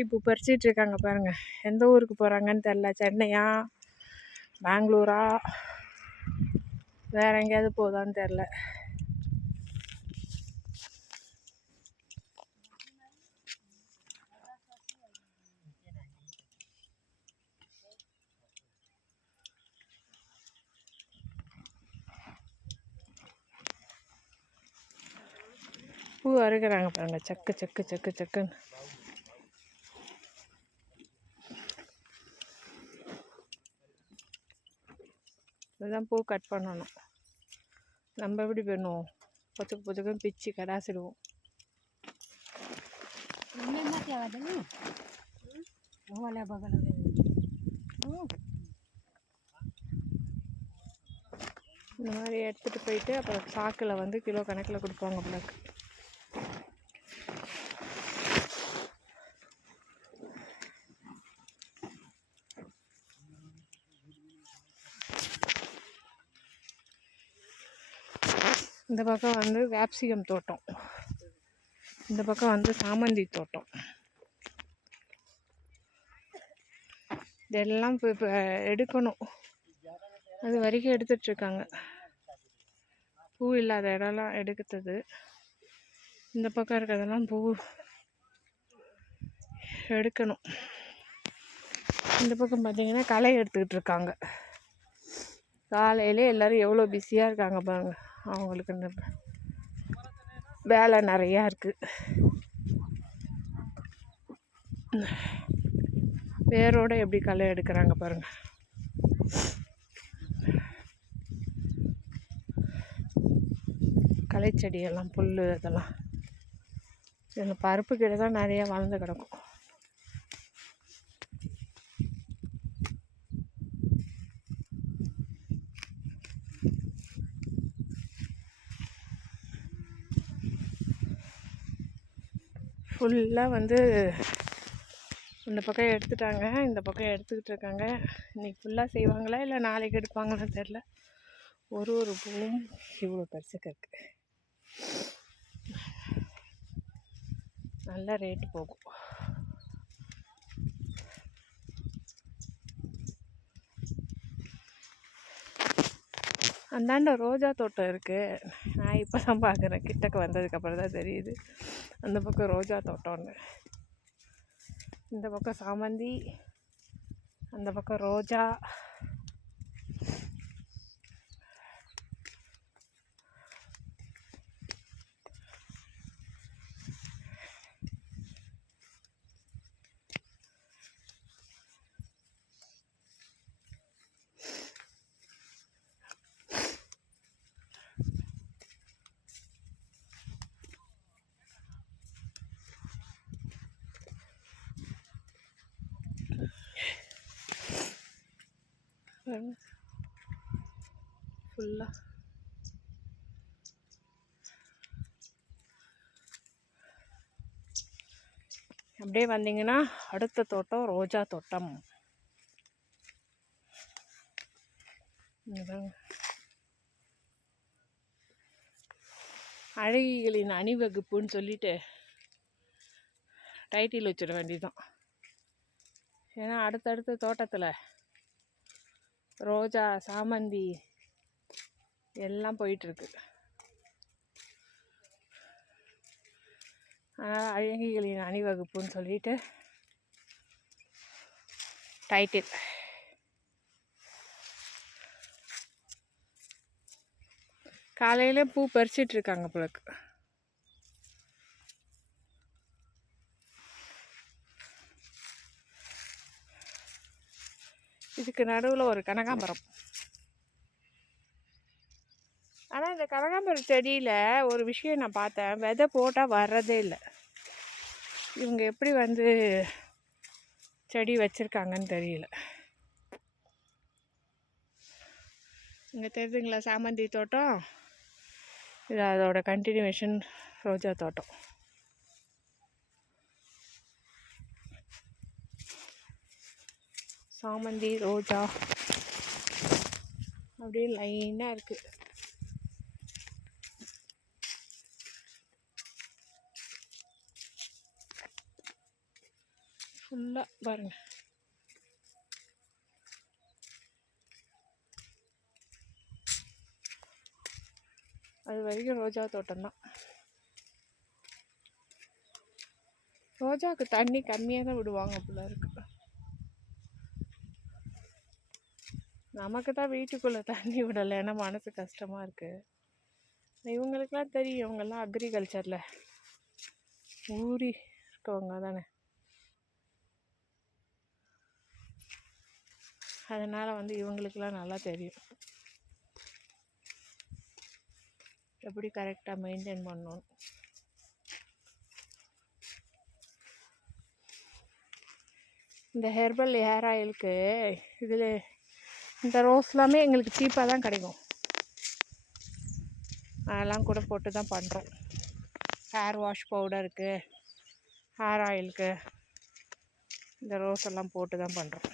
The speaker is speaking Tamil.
இப்போ பறிச்சிட்டு இருக்காங்க பாருங்க. எந்த ஊருக்கு போகிறாங்கன்னு தெரில. சென்னையா, பெங்களூரா, வேற எங்கேயாவது போதான்னு தெரில. பூ அறுக்கிறாங்க பாருங்க. சக்கு சக்கு சக்கு சக்குன்னு. இதுதான் பூ கட் பண்ணணும். நம்ம எப்படி பண்ணுவோம்? பொச்சுக்கு பொச்சுக்குன்னு பிச்சு கடாசிடுவோம். இந்த மாதிரி எடுத்துகிட்டு போயிட்டு அப்புறம் சாக்கில் வந்து கிலோ கணக்கில் கொடுப்பாங்க பிள்ளைக்கு. இந்த பக்கம் வந்து கேப்சிகம் தோட்டம், இந்த பக்கம் வந்து சாமந்தி தோட்டம். இதெல்லாம் இப்போ எடுக்கணும். அது வரைக்கும் எடுத்துட்ருக்காங்க. பூ இல்லாத இடம்லாம் எடுக்கிறது. இந்த பக்கம் இருக்கிறதெல்லாம் பூ எடுக்கணும். இந்த பக்கம் பார்த்தீங்கன்னா களை எடுத்துக்கிட்டு இருக்காங்க. காலையிலே எல்லோரும் எவ்வளோ பிஸியாக இருக்காங்க பாருங்க. அவங்களுக்கு இந்த வேலை நிறையா இருக்குது. வேரோடு எப்படி களை எடுக்கிறாங்க பாருங்க. களைச்செடியெல்லாம் புல் இதெல்லாம் இந்த பருப்பு கீழே தான் நிறையா வளர்ந்து கிடக்கும். ஃபுல்லாக வந்து இந்த பக்கம் எடுத்துட்டாங்க, இந்த பக்கம் எடுத்துக்கிட்டு இருக்காங்க. இன்றைக்கி ஃபுல்லாக செய்வாங்களா இல்லை நாளைக்கு எடுப்பாங்களான்னு தெரில. ஒரு பூவும் இவ்வளோ பெருசுக்கு இருக்குது. நல்ல ரேட்டு போகும். அந்தாண்ட ரோஜா தோட்டம் இருக்குது. நான் இப்போ தான் பார்க்குறேன், கிட்டக்கு வந்ததுக்கப்புறம் தான் தெரியுது. அந்த பக்கம் ரோஜா தோட்டம்னு. இந்த பக்கம் சாமந்தி, அந்த பக்கம் ரோஜா. ஃபுல்லாக அப்படியே வந்தீங்கன்னா அடுத்த தோட்டம் ரோஜா தோட்டம். அழகிகளின் அணிவகுப்புன்னு சொல்லிட்டு டைட்டில் வச்சிட வேண்டியதுதான். ஏன்னா அடுத்தடுத்த தோட்டத்தில் ரோஜா, சாமந்தி எல்லாம் போயிட்டுருக்கு. அதனால் அழகிகளின் அணிவகுப்புன்னு சொல்லிட்டு டைட்டில். காலையில் பூ பறிச்சிட்ருக்காங்க போலக்கு. இதுக்கு நடுவில் ஒரு கனகாம்பரம். ஆனால் இந்த கனகாம்பரம் செடியில் ஒரு விஷயம் நான் பார்த்தேன், விதை போட்டால் வர்றதே இல்லை. இவங்க எப்படி வந்து செடி வச்சுருக்காங்கன்னு தெரியல. இங்கே தெரியுதுங்களா சாமந்தி தோட்டம், இது அதோட கண்டினியூஷன் ரோஜா தோட்டம். சாமந்தி, ரோஜா அப்படியே லைனாக இருக்குது. ஃபுல்லாக பாருங்கள். அது வரைக்கும் ரோஜா தோட்டம்தான். ரோஜாவுக்கு தண்ணி கம்மியாக தான் விடுவாங்க அப்படிலாம் இருக்கு. நமக்கு தான் வீட்டுக்குள்ளே தண்ணி விடலை, ஏன்னா மனசு கஷ்டமாக இருக்குது. இவங்களுக்கெல்லாம் தெரியும், இவங்கெல்லாம் அக்ரிகல்ச்சரில் ஊறி இருக்கவங்க தானே. அதனால் இவங்களுக்கெல்லாம் நல்லா தெரியும் எப்படி கரெக்டாக மெயின்டைன் பண்ணணும். இந்த ஹெர்பல் ஹேர் ஆயிலுக்கு இதில் இந்த ரோஸ் எல்லாமே எங்களுக்கு சீப்பாக தான் கிடைக்கும். அதெல்லாம் கூட போட்டு தான் பண்ணுறோம். ஹேர் வாஷ் பவுடருக்கு, ஹேர் ஆயிலுக்கு இந்த ரோஸ் எல்லாம் போட்டு தான் பண்ணுறோம்.